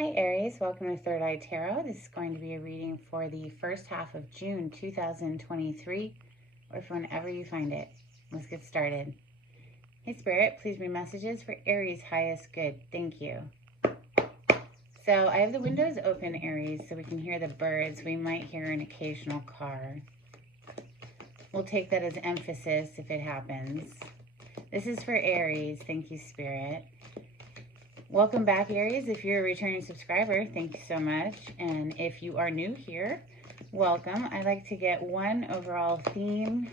Hi Aries, welcome to Third Eye Tarot. This is going to be a reading for the first half of June 2023, or for whenever you find it. Let's get started. Hey Spirit, please read messages for Aries' highest good. Thank you. So I have the windows open, Aries, so we can hear the birds. We might hear an occasional car. We'll take that as emphasis if it happens. This is for Aries. Thank you, Spirit. Welcome back, Aries. If you're a returning subscriber, thank you so much. And if you are new here, welcome. I like to get one overall theme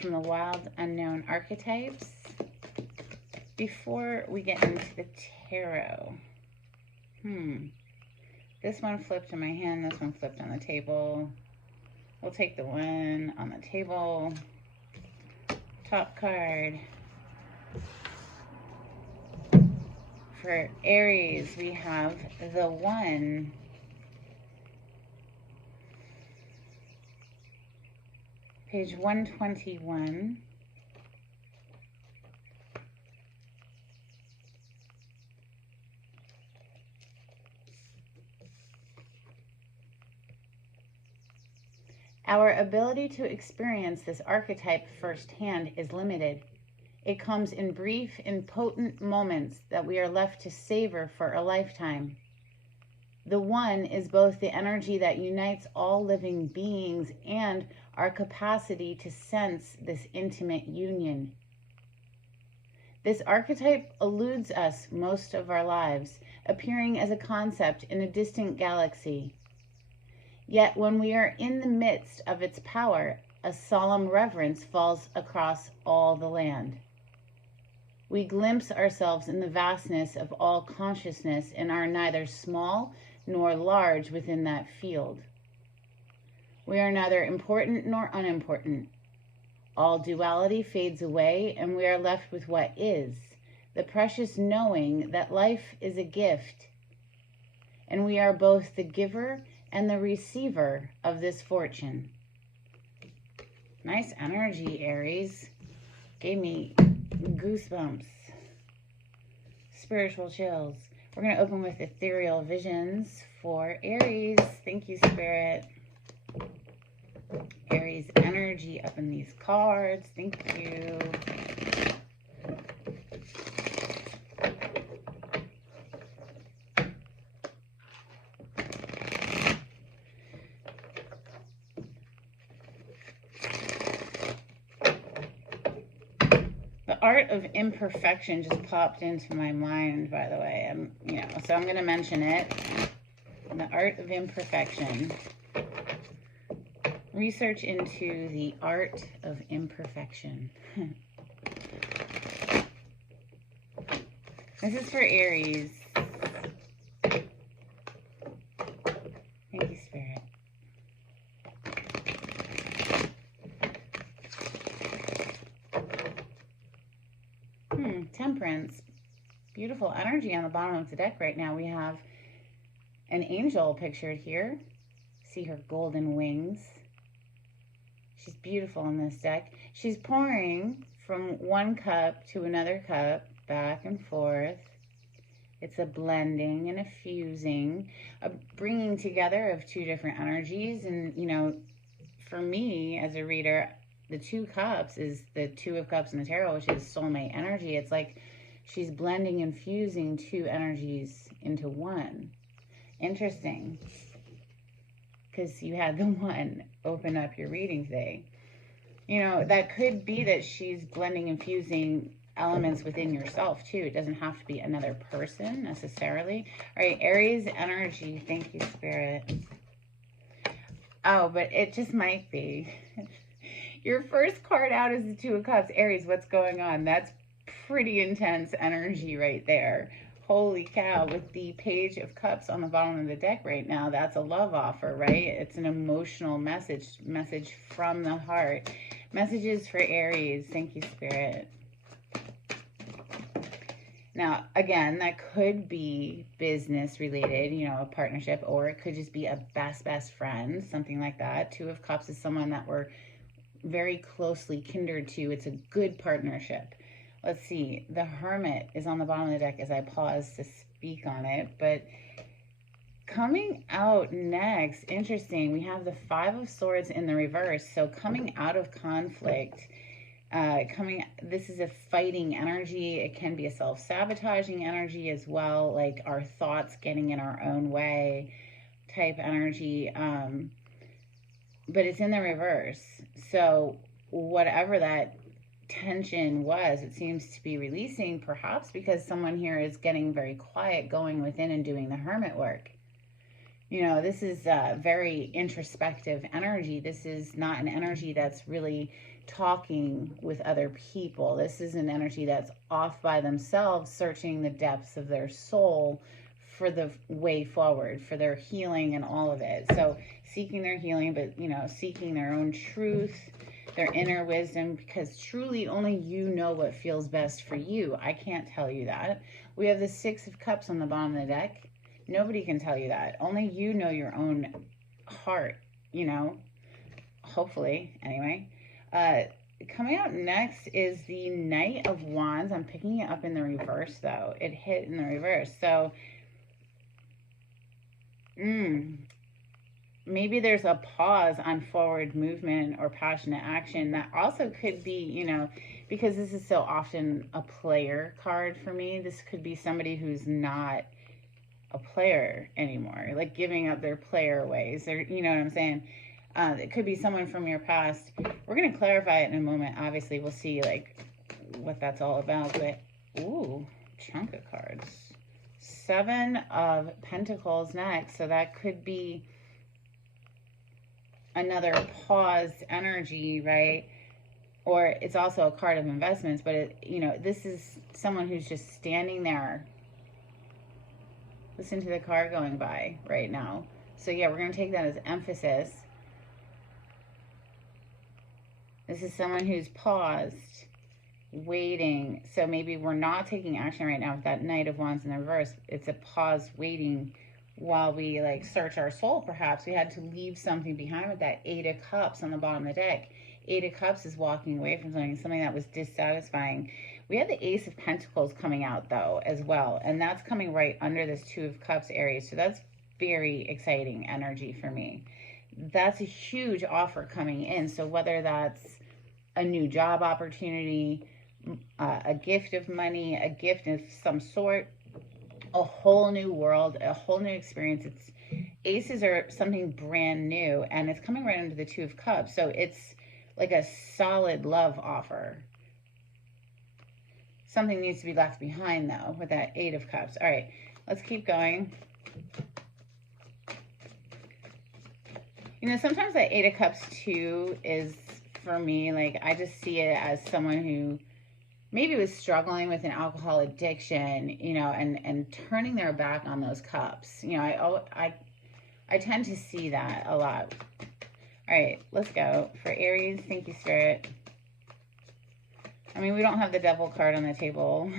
from the wild unknown archetypes before we get into the tarot. This one flipped in my hand. This one flipped on the table. We'll take the one on the table. Top card. For Aries, we have the one. Page 121. Our ability to experience this archetype firsthand is limited. It comes in brief and potent moments that we are left to savor for a lifetime. The one is both the energy that unites all living beings and our capacity to sense this intimate union. This archetype eludes us most of our lives, appearing as a concept in a distant galaxy. Yet when we are in the midst of its power, a solemn reverence falls across all the land. We glimpse ourselves in the vastness of all consciousness and are neither small nor large within that field. We are neither important nor unimportant. All duality fades away and we are left with what is, the precious knowing that life is a gift, and we are both the giver and the receiver of this fortune. Nice energy, Aries. Gave me goosebumps. Spiritual chills. We're going to open with ethereal visions for Aries. Thank you, Spirit. Aries energy up in these cards. Thank you. The art of imperfection just popped into my mind, by the way. So I'm going to mention it. The art of imperfection. Research into the art of imperfection. This is for Aries. Thank you, Spirit. Temperance. Beautiful energy on the bottom of the deck right now. We have an angel pictured here. See her golden wings. She's beautiful in this deck. She's pouring from one cup to another cup, back and forth. It's a blending and a fusing, a bringing together of two different energies. And, for me as a reader, the two cups is the Two of Cups in the tarot, which is soulmate energy. It's like she's blending and fusing two energies into one. Interesting. Because you had the one open up your reading today. That could be that she's blending and fusing elements within yourself too. It doesn't have to be another person necessarily. All right, Aries energy. Thank you, Spirit. Oh, but it just might be. Your first card out is the Two of Cups. Aries, what's going on? That's pretty intense energy right there. Holy cow, with the Page of Cups on the bottom of the deck right now, that's a love offer, right? It's an emotional message from the heart. Messages for Aries. Thank you, Spirit. Now, again, that could be business related, a partnership, or it could just be a best friend, something like that. Two of Cups is someone that we're very closely kindred to. It's a good partnership. Let's see. The Hermit is on the bottom of the deck as I pause to speak on it, but coming out next, interesting, we have the Five of Swords in the reverse. So coming out of conflict, this is a fighting energy. It can be a self-sabotaging energy as well, like our thoughts getting in our own way type energy. But it's in the reverse. So whatever that tension was, it seems to be releasing, perhaps because someone here is getting very quiet, going within and doing the hermit work. You know, this is very introspective energy. This is not an energy that's really talking with other people. This is an energy that's off by themselves, searching the depths of their soul for the way forward, for their healing and all of it. So seeking their healing, but, you know, seeking their own truth, their inner wisdom, because truly only you know what feels best for you. I can't tell you that. We have the Six of Cups on the bottom of the deck. Nobody can tell you that. Only you know your own heart, you know, hopefully, anyway. Coming out next is the Knight of Wands. I'm picking it up in the reverse, though. It hit in the reverse. So, maybe there's a pause on forward movement or passionate action. That also could be, you know, because this is so often a player card for me, this could be somebody who's not a player anymore, like giving up their player ways, or you know what I'm saying. It could be someone from your past. We're going to clarify it in a moment. Obviously, we'll see like what that's all about. But ooh, chunk of cards. Seven of Pentacles next. So that could be another paused energy, right? Or it's also a card of investments, but it, you know, this is someone who's just standing there. Listen to the car going by right now. So yeah, we're going to take that as emphasis. This is someone who's paused, waiting. So maybe we're not taking action right now with that Knight of Wands in the reverse. It's a pause, waiting while we like search our soul. Perhaps we had to leave something behind with that Eight of Cups on the bottom of the deck. Eight of Cups is walking away from something that was dissatisfying. We have the Ace of Pentacles coming out, though, as well. And that's coming right under this Two of Cups, Aries. So that's very exciting energy for me. That's a huge offer coming in. So whether that's a new job opportunity, a gift of money, a gift of some sort, a whole new world, a whole new experience. It's aces are something brand new, and it's coming right under the Two of Cups. So it's like a solid love offer. Something needs to be left behind, though, with that Eight of Cups. All right, let's keep going. You know, sometimes that Eight of Cups, too, is, for me, like, I just see it as someone who maybe was struggling with an alcohol addiction, you know, and turning their back on those cups. You know, I tend to see that a lot. All right, let's go. For Aries, thank you, Spirit. I mean, we don't have the Devil card on the table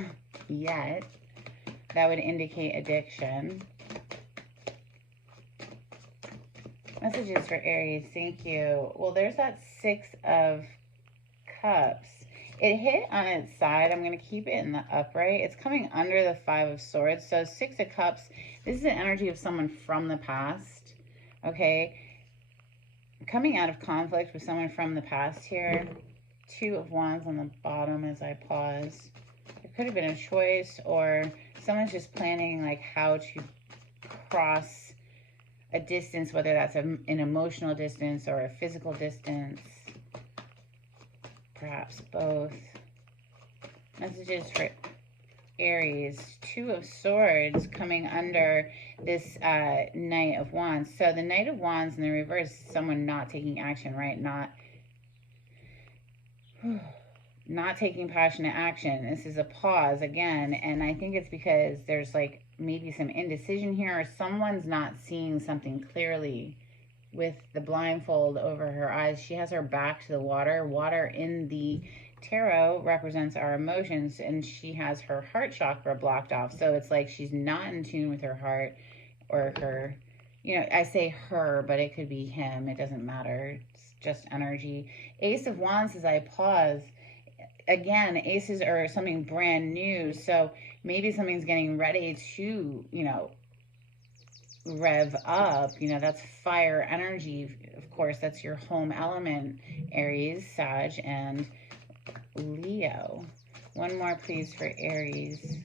yet. That would indicate addiction. Messages for Aries, thank you. Well, there's that Six of Cups. It hit on its side. I'm going to keep it in the upright. It's coming under the Five of Swords. So Six of Cups, this is an energy of someone from the past, okay? Coming out of conflict with someone from the past here. Two of Wands on the bottom as I pause. It could have been a choice, or someone's just planning like how to cross a distance, whether that's an emotional distance or a physical distance. Perhaps both. Messages for Aries. Two of Swords coming under this Knight of Wands. So the Knight of Wands in the reverse is someone not taking action, right? Not taking passionate action. This is a pause again, and I think it's because there's like maybe some indecision here, or someone's not seeing something clearly with the blindfold over her eyes. She has her back to the water. Water in the tarot represents our emotions, and she has her heart chakra blocked off. So it's like she's not in tune with her heart, or her, you know, I say her, but it could be him. It doesn't matter. It's just energy. Ace of Wands as I pause. Again, aces are something brand new. So maybe something's getting ready to, rev up. That's fire energy. Of course, that's your home element, Aries, Sag, and Leo. One more, please, for Aries.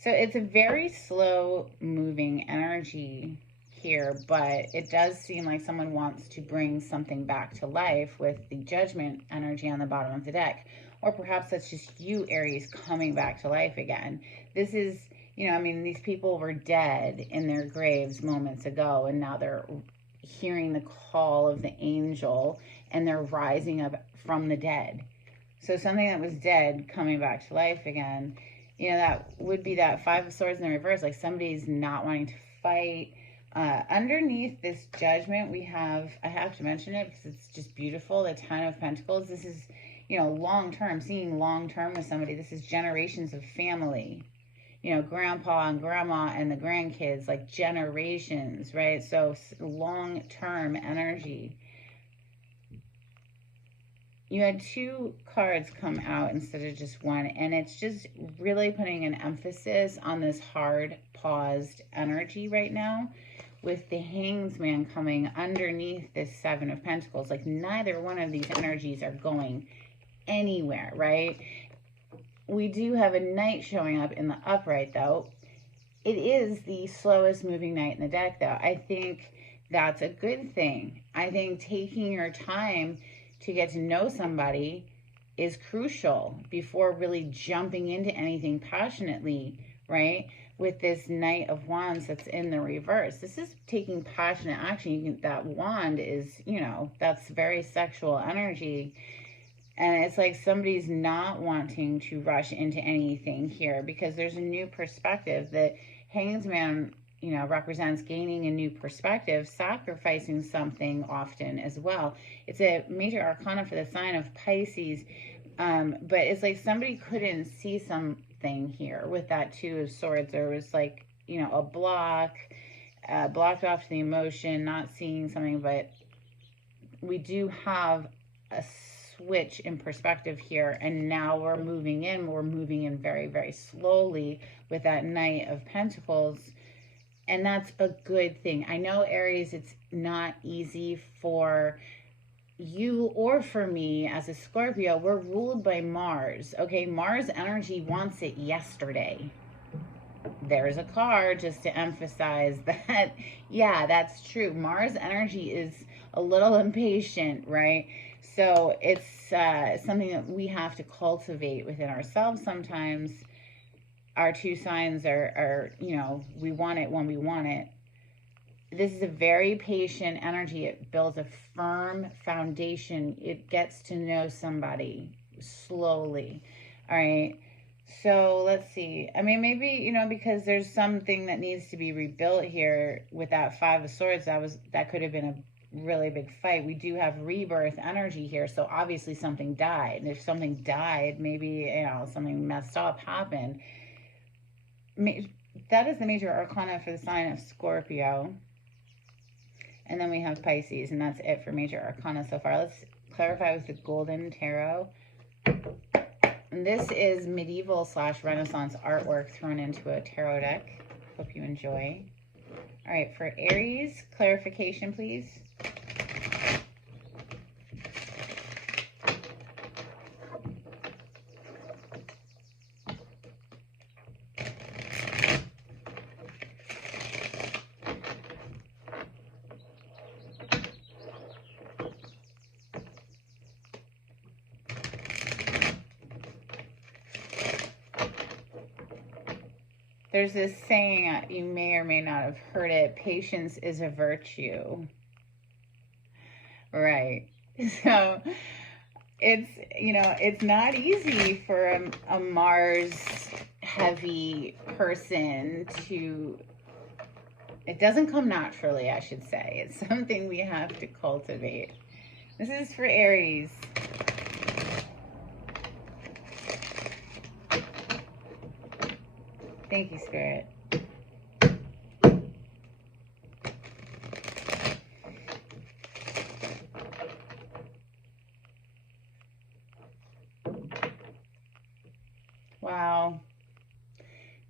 So it's a very slow moving energy here, but it does seem like someone wants to bring something back to life with the Judgment energy on the bottom of the deck. Or perhaps that's just you, Aries, coming back to life again. This is, these people were dead in their graves moments ago, and now they're hearing the call of the angel, and they're rising up from the dead. So something that was dead coming back to life again. That would be that Five of Swords in the reverse, like somebody's not wanting to fight. Underneath this Judgment, we have, I have to mention it because it's just beautiful, the Ten of Pentacles. This is, long-term, seeing long-term with somebody. This is generations of family, grandpa and grandma and the grandkids, like generations, right? So long-term energy. You had two cards come out instead of just one, and it's just really putting an emphasis on this hard, paused energy right now, with the Hanged Man coming underneath this Seven of Pentacles. Like, neither one of these energies are going anywhere, right? We do have a Knight showing up in the upright, though. It is the slowest moving Knight in the deck, though. I think that's a good thing. I think taking your time to get to know somebody is crucial before really jumping into anything passionately, right? With this Knight of Wands that's in the reverse, this is taking passionate action. That wand is, that's very sexual energy. And it's like somebody's not wanting to rush into anything here because there's a new perspective. That Hanged Man, represents gaining a new perspective, sacrificing something often as well. It's a major arcana for the sign of Pisces. But it's like somebody couldn't see something here with that Two of Swords. There was like, a blocked off the emotion, not seeing something, but we do have a switch in perspective here, and now we're moving in very, very slowly with that Knight of Pentacles, and that's a good thing. I know, Aries, it's not easy for you or for me as a Scorpio. We're ruled by Mars, okay? Mars energy wants it yesterday. There's a card just to emphasize that. Yeah, that's true. Mars energy is a little impatient, right? So it's something that we have to cultivate within ourselves sometimes. Our two signs are, we want it when we want it. This is a very patient energy. It builds a firm foundation. It gets to know somebody slowly. All right. So let's see. I mean, maybe, because there's something that needs to be rebuilt here with that Five of Swords. That could have been a really big fight. We do have rebirth energy here. So obviously something died. And if something died, maybe, something messed up happened. That is the major arcana for the sign of Scorpio. And then we have Pisces, and that's it for major arcana so far. Let's clarify with the Golden Tarot. And this is medieval / Renaissance artwork thrown into a tarot deck. Hope you enjoy. All right, for Aries, clarification, please. There's this saying, you may or may not have heard it, patience is a virtue. Right. So it's not easy for a Mars heavy person to, it doesn't come naturally, I should say. It's something we have to cultivate. This is for Aries. Thank you, Spirit. Wow.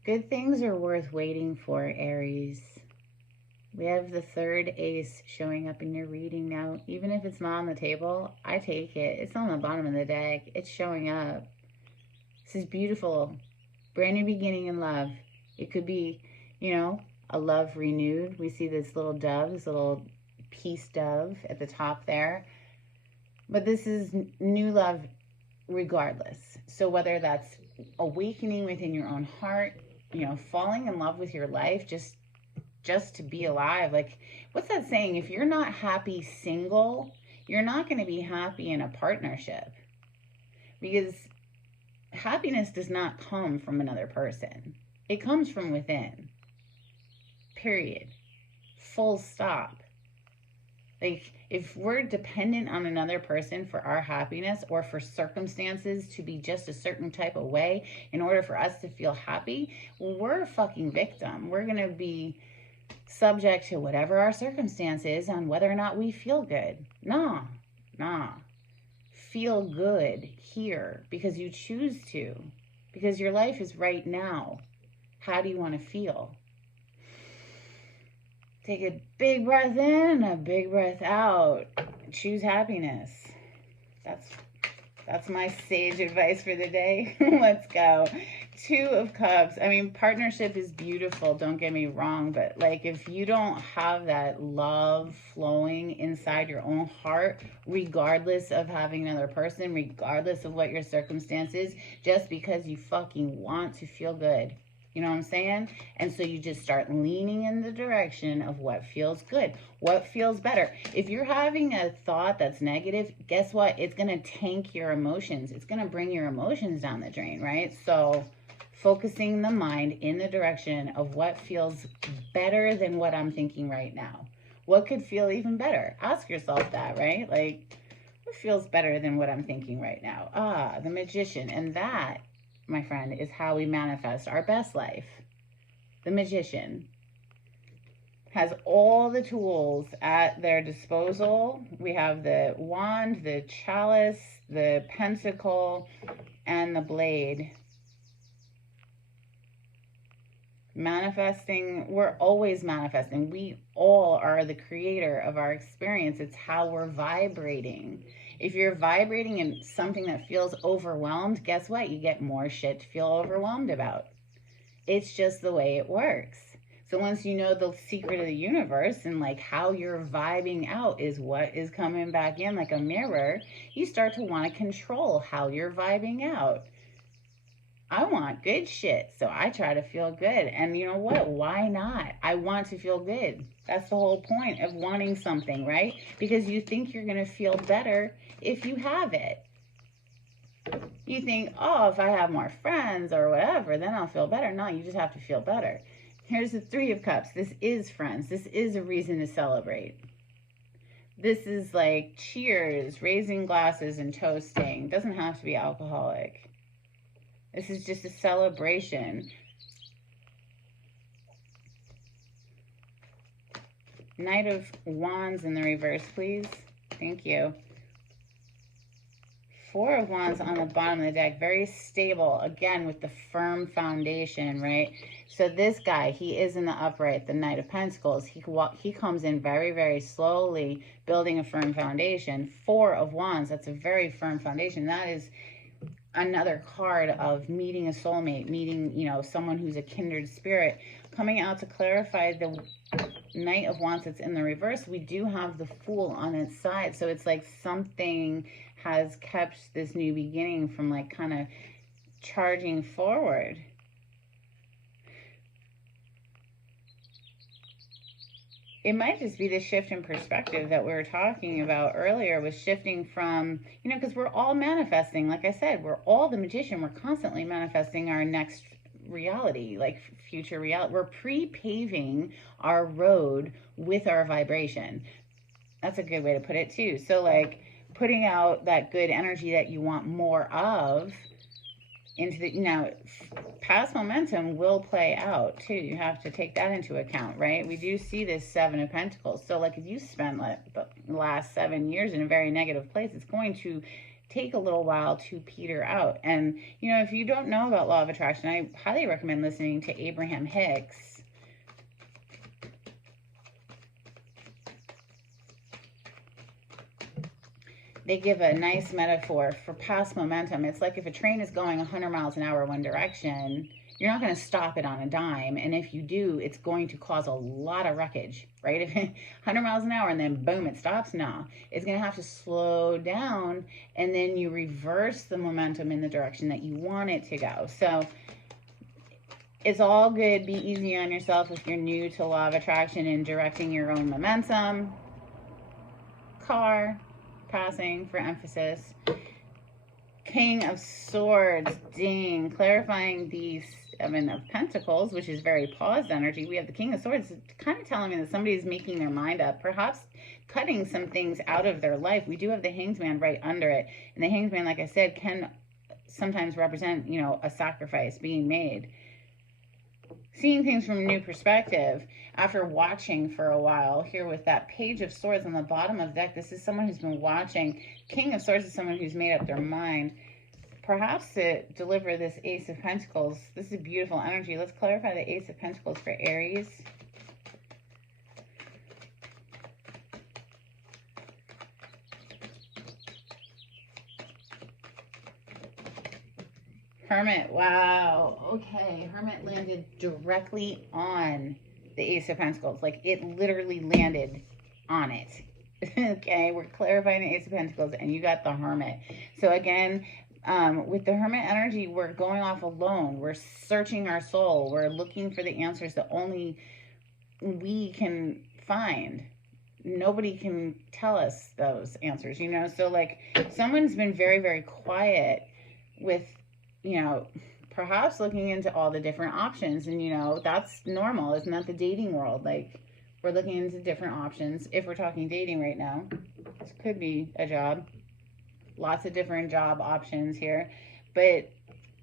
Good things are worth waiting for, Aries. We have the third ace showing up in your reading now. Even if it's not on the table, I take it. It's on the bottom of the deck. It's showing up. This is beautiful. Brand new beginning in love. It could be, you know, a love renewed. We see this little dove, this little peace dove at the top there. But this is new love regardless. So whether that's awakening within your own heart, you know, falling in love with your life, just to be alive. Like, what's that saying? If you're not happy single, you're not going to be happy in a partnership, because happiness does not come from another person. It comes from within. Period. Full stop. Like, if we're dependent on another person for our happiness, or for circumstances to be just a certain type of way in order for us to feel happy, well, we're a fucking victim. We're going to be subject to whatever our circumstance is on whether or not we feel good. Nah. Feel good here because you choose to. Because your life is right now. How do you want to feel? Take a big breath in and a big breath out. Choose happiness. That's my sage advice for the day. Let's go. 2 of Cups. I mean, partnership is beautiful, don't get me wrong, but like, if you don't have that love flowing inside your own heart, regardless of having another person, regardless of what your circumstance is, just because you fucking want to feel good. You know what I'm saying? And so you just start leaning in the direction of what feels good, what feels better. If you're having a thought that's negative, guess what? It's going to tank your emotions. It's going to bring your emotions down the drain, right? So focusing the mind in the direction of what feels better than what I'm thinking right now. What could feel even better? Ask yourself that, right? Like, what feels better than what I'm thinking right now? Ah, the Magician. And that, my friend, is how we manifest our best life. The Magician has all the tools at their disposal. We have the wand, the chalice, the pentacle, and the blade. Manifesting, we're always manifesting. We all are the creator of our experience. It's how we're vibrating. If you're vibrating in something that feels overwhelmed, guess what? You get more shit to feel overwhelmed about. It's just the way it works. So once you know the secret of the universe and like how you're vibing out is what is coming back in like a mirror, you start to want to control how you're vibing out. I want good shit, so I try to feel good. And you know what? Why not? I want to feel good. That's the whole point of wanting something, right? Because you think you're going to feel better if you have it. You think, oh, if I have more friends or whatever, then I'll feel better. No, you just have to feel better. Here's the 3 of Cups. This is friends. This is a reason to celebrate. This is like cheers, raising glasses and toasting. Doesn't have to be alcoholic. This is just a celebration. Knight of Wands in the reverse, please. Thank you. 4 of Wands on the bottom of the deck. Very stable. Again, with the firm foundation, right? So this guy, he is in the upright, the Knight of Pentacles. He comes in very, very slowly, building a firm foundation. 4 of Wands, that's a very firm foundation. That is another card of meeting a soulmate, meeting, you know, someone who's a kindred spirit. Coming out to clarify the Knight of Wands that's in the reverse, we do have the Fool on its side. So it's like something has kept this new beginning from like kind of charging forward. It might just be the shift in perspective that we were talking about earlier, was shifting from, you know, because we're all manifesting. Like I said, we're all the Magician. We're constantly manifesting our next reality, like future reality. We're pre-paving our road with our vibration. That's a good way to put it too. So like putting out that good energy that you want more of into the, now past momentum will play out too. You have to take that into account, right? We do see this 7 of Pentacles. So like if you spend like the last 7 years in a very negative place, it's going to take a little while to peter out. And, you know, if you don't know about law of attraction, I highly recommend listening to Abraham Hicks. They give a nice metaphor for past momentum. It's like if a train is going 100 miles an hour one direction, you're not going to stop it on a dime. And if you do, it's going to cause a lot of wreckage, right? If 100 miles an hour and then boom, it stops, no. It's going to have to slow down, and then you reverse the momentum in the direction that you want it to go. So it's all good. Be easy on yourself if you're new to law of attraction and directing your own momentum. Car, passing for emphasis. King of Swords, ding, clarifying the Seven of Pentacles, which is very paused energy. We have the King of Swords, kind of telling me that somebody is making their mind up, perhaps cutting some things out of their life. We do have the Hanged Man right under it, and the Hanged Man, like I said, can sometimes represent, you know, a sacrifice being made. Seeing things from a new perspective after watching for a while here with that Page of Swords on the bottom of the deck. This is someone who's been watching. King of Swords is someone who's made up their mind, perhaps to deliver this Ace of Pentacles. This is a beautiful energy. Let's clarify the Ace of Pentacles for Aries. Hermit, wow, okay. Hermit landed directly on the Ace of Pentacles. Like, it literally landed on it. Okay, we're clarifying the Ace of Pentacles, and you got the Hermit. So again, with the Hermit energy, we're going off alone. We're searching our soul. We're looking for the answers that only we can find. Nobody can tell us those answers, you know? So, like, someone's been very, very quiet with, you know, perhaps looking into all the different options. And, you know, that's normal. Isn't that the dating world? Like, we're looking into different options. If we're talking dating right now, this could be a job. Lots of different job options here. But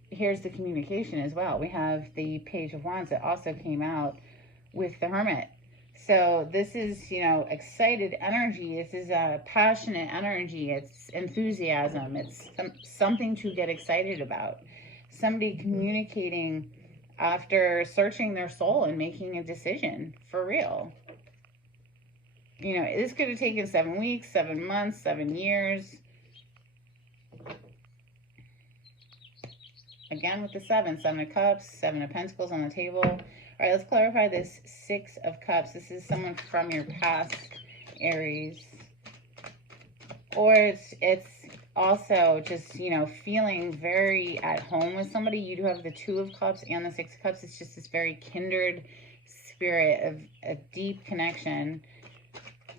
here's the communication as well. We have the Page of Wands that also came out with the Hermit. So this is, you know, excited energy. This is a passionate energy. It's enthusiasm. It's something to get excited about. Somebody communicating after searching their soul and making a decision for real. You know, this could have taken 7 weeks, 7 months, 7 years. Again with the Seven of Cups, 7 of Pentacles on the table. All right, let's clarify this 6 of Cups. This is someone from your past, Aries. Or it's also just, you know, feeling very at home with somebody. You do have the 2 of Cups and the 6 of Cups. It's just this very kindred spirit of a deep connection.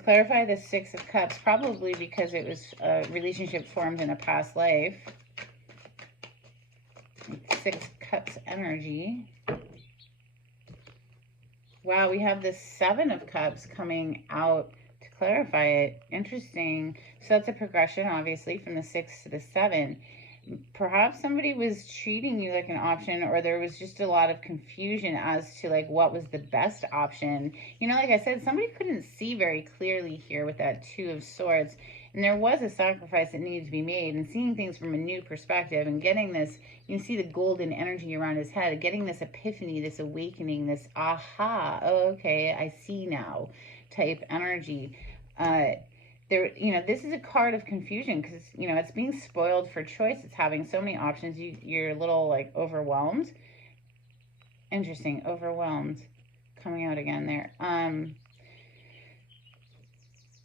Clarify the 6 of Cups, probably because it was a relationship formed in a past life. 6 Cups energy. Wow, we have this 7 of Cups coming out to clarify it. Interesting. So that's a progression, obviously, from the 6 to the 7. Perhaps somebody was treating you like an option, or there was just a lot of confusion as to, like, what was the best option. You know, like I said, somebody couldn't see very clearly here with that 2 of Swords. And there was a sacrifice that needed to be made, and seeing things from a new perspective and getting this, you can see the golden energy around his head, getting this epiphany, this awakening, this aha, oh, okay, I see now type energy. There, you know, this is a card of confusion because, you know, it's being spoiled for choice. It's having so many options. You're a little, like, overwhelmed. Interesting, overwhelmed. Coming out again there.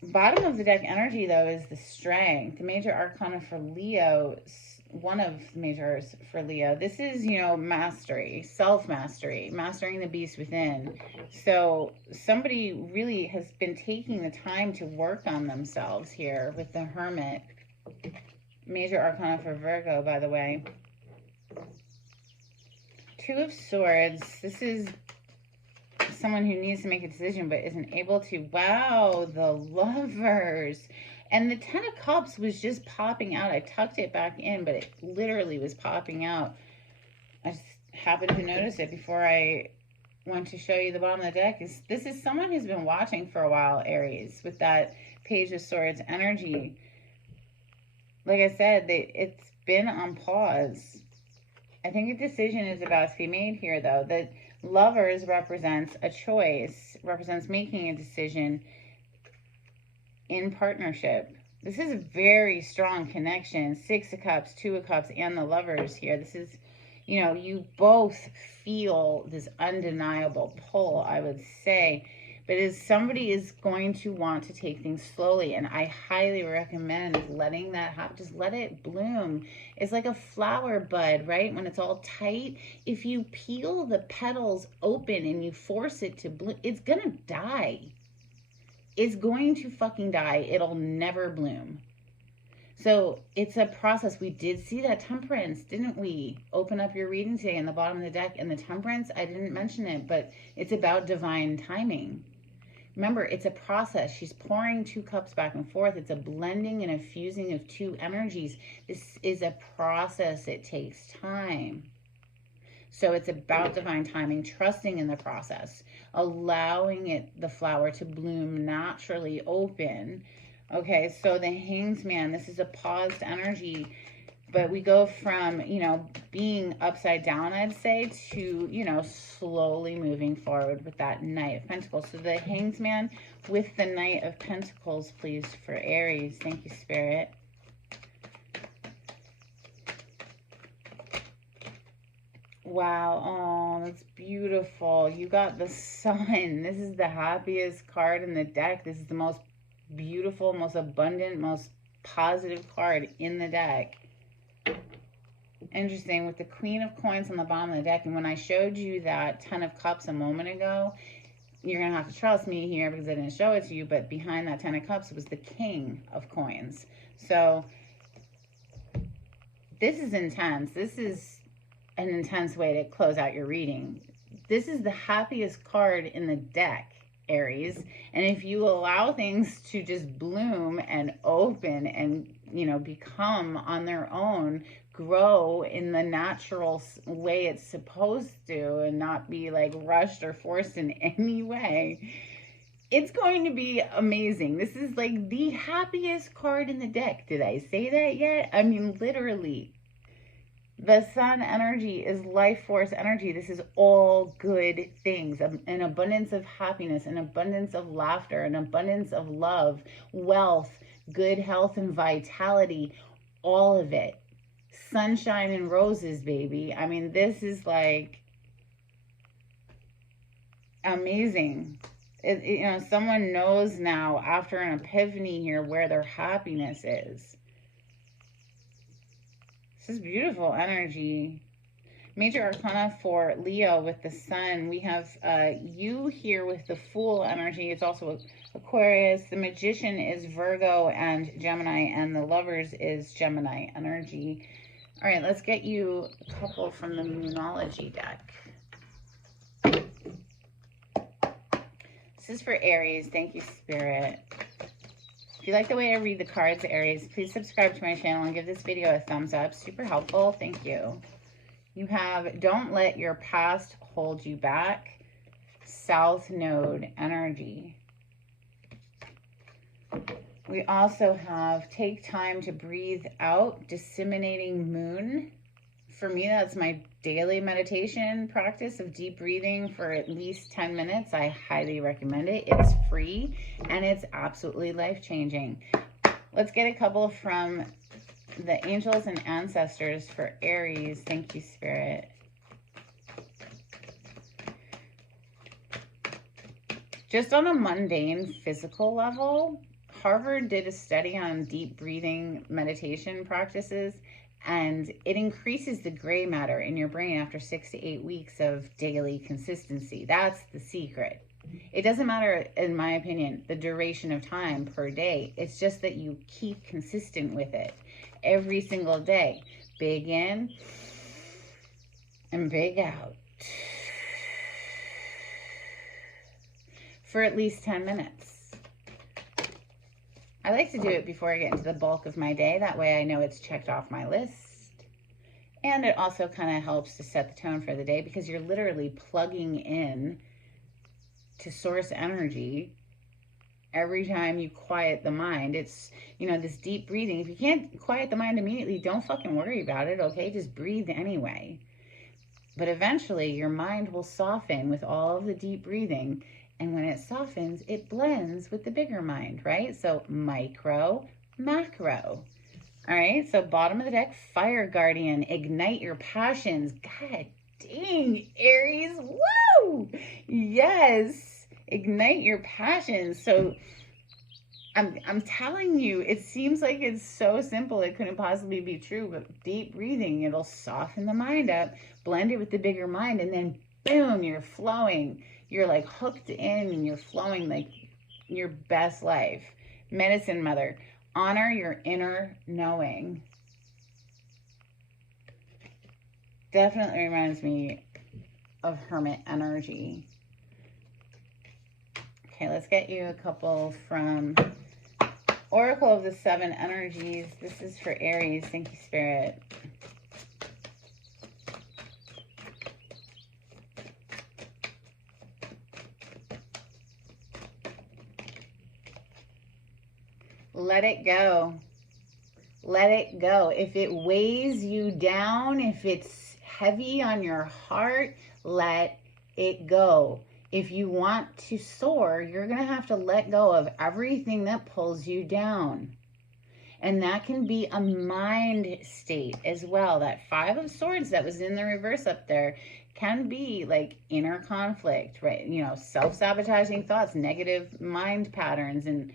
Bottom of the deck energy, though, is the Strength. The major arcana for Leo, one of the majors for Leo. This is, you know, mastery, self-mastery, mastering the beast within. So somebody really has been taking the time to work on themselves here with the Hermit. Major arcana for Virgo, by the way. 2 of Swords. This is someone who needs to make a decision but isn't able to. Wow, the Lovers. And the 10 of Cups was just popping out. I tucked it back in, but it literally was popping out. I just happened to notice it before I went to show you the bottom of the deck. This is someone who's been watching for a while, Aries, with that Page of Swords energy. like I said, it's been on pause. I think a decision is about to be made here, though. The Lovers represents a choice, represents making a decision in partnership. This is a very strong connection. Six of Cups, Two of Cups, and the Lovers here. This is, you know, you both feel this undeniable pull, I would say. But as somebody is going to want to take things slowly, and I highly recommend letting that happen. Just let it bloom. It's like a flower bud, right? When it's all tight, if you peel the petals open and you force it to bloom, it's gonna die. It's going to fucking die. It'll never bloom. So it's a process. We did see that Temperance, didn't we? Open up your reading today in the bottom of the deck. And the Temperance, I didn't mention it, but it's about divine timing. Remember, it's a process. She's pouring two cups back and forth. It's a blending and a fusing of two energies. This is a process. It takes time. So it's about divine timing, trusting in the process, allowing it, the flower, to bloom naturally open. Okay, so the Hanged Man, this is a paused energy, but we go from, you know, being upside down, I'd say, to, you know, slowly moving forward with that Knight of Pentacles. So the Hanged Man with the Knight of Pentacles, please, for Aries. Thank you, Spirit. Wow, oh, that's beautiful. You got the Sun. This is the happiest card in the deck. This is the most beautiful, most abundant, most positive card in the deck. Interesting, with the Queen of Coins on the bottom of the deck. And when I showed you that Ten of Cups a moment ago, you're going to have to trust me here because I didn't show it to you, but behind that Ten of Cups was the King of Coins. So this is intense. This is an intense way to close out your reading. This is the happiest card in the deck, Aries. And if you allow things to just bloom and open and, you know, become on their own, grow in the natural way it's supposed to, and not be like rushed or forced in any way, it's going to be amazing. This is like the happiest card in the deck. Did I say that yet? I mean, literally. The Sun energy is life force energy. This is all good things. An abundance of happiness, an abundance of laughter, an abundance of love, wealth, good health and vitality, all of it. Sunshine and roses, baby. I mean, this is like amazing. You know, someone knows now after an epiphany here where their happiness is. This is beautiful energy. Major Arcana for Leo with the Sun. We have you here with the Fool energy. It's also Aquarius. The Magician is Virgo and Gemini, and the Lovers is Gemini energy. All right, let's get you a couple from the Moonology deck. This is for Aries. Thank you, Spirit. If you like the way I read the cards, Aries, please subscribe to my channel and give this video a thumbs up. Super helpful. Thank you. You have Don't Let Your Past Hold You Back. South Node energy. We also have Take Time to Breathe Out. Disseminating Moon. For me, that's my daily meditation practice of deep breathing for at least 10 minutes. I highly recommend it. It's free and it's absolutely life-changing. Let's get a couple from the angels and ancestors for Aries. Thank you, Spirit. Just on a mundane physical level, Harvard did a study on deep breathing meditation practices, and it increases the gray matter in your brain after 6 to 8 weeks of daily consistency. That's the secret. It doesn't matter, in my opinion, the duration of time per day. It's just that you keep consistent with it every single day. Big in and big out for at least 10 minutes. I like to do it before I get into the bulk of my day. That way I know it's checked off my list. And it also kind of helps to set the tone for the day, because you're literally plugging in to source energy every time you quiet the mind. It's, you know, this deep breathing. If you can't quiet the mind immediately, don't fucking worry about it, okay? Just breathe anyway. But eventually your mind will soften with all of the deep breathing. And when it softens, it blends with the bigger mind, right? So micro, macro. All right, so bottom of the deck, Fire Guardian, ignite your passions. God dang, Aries, woo! Yes, ignite your passions. So I'm telling you, it seems like it's so simple, it couldn't possibly be true, but deep breathing, it'll soften the mind up, blend it with the bigger mind, and then boom, you're flowing. You're like hooked in and you're flowing like your best life. Medicine Mother, honor your inner knowing. Definitely reminds me of Hermit energy. Okay, let's get you a couple from Oracle of the Seven Energies. This is for Aries. Thank you, Spirit. Let it go. Let it go. If it weighs you down, if it's heavy on your heart, let it go. If you want to soar, you're going to have to let go of everything that pulls you down. And that can be a mind state as well. That Five of Swords that was in the reverse up there can be like inner conflict, right? You know, self-sabotaging thoughts, negative mind patterns, and,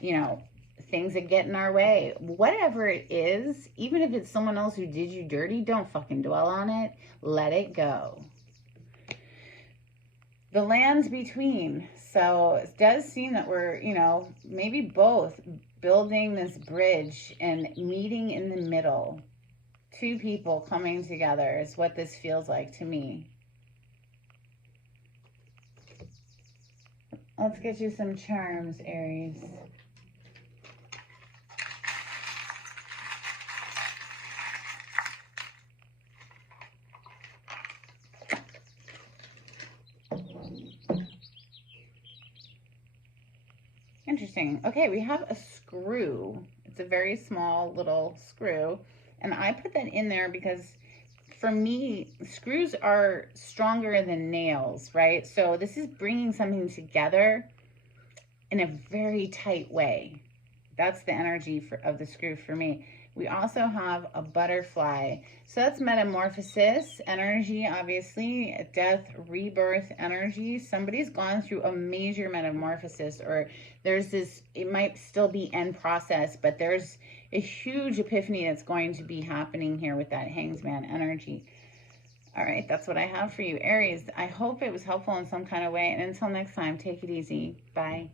you know, things that get in our way. Whatever it is, even if it's someone else who did you dirty, don't fucking dwell on it. Let it go. The lands between. So it does seem that we're, you know, maybe both building this bridge and meeting in the middle. Two people coming together is what this feels like to me. Let's get you some charms, Aries. Interesting. Okay, we have a screw. It's a very small little screw. And I put that in there because for me, screws are stronger than nails, right? So this is bringing something together in a very tight way. That's the energy of the screw for me. We also have a butterfly. So that's metamorphosis energy, obviously, death, rebirth energy. Somebody's gone through a major metamorphosis, or there's this, it might still be end process, but there's a huge epiphany that's going to be happening here with that Hangsman energy. All right, that's what I have for you, Aries. I hope it was helpful in some kind of way. And until next time, take it easy. Bye.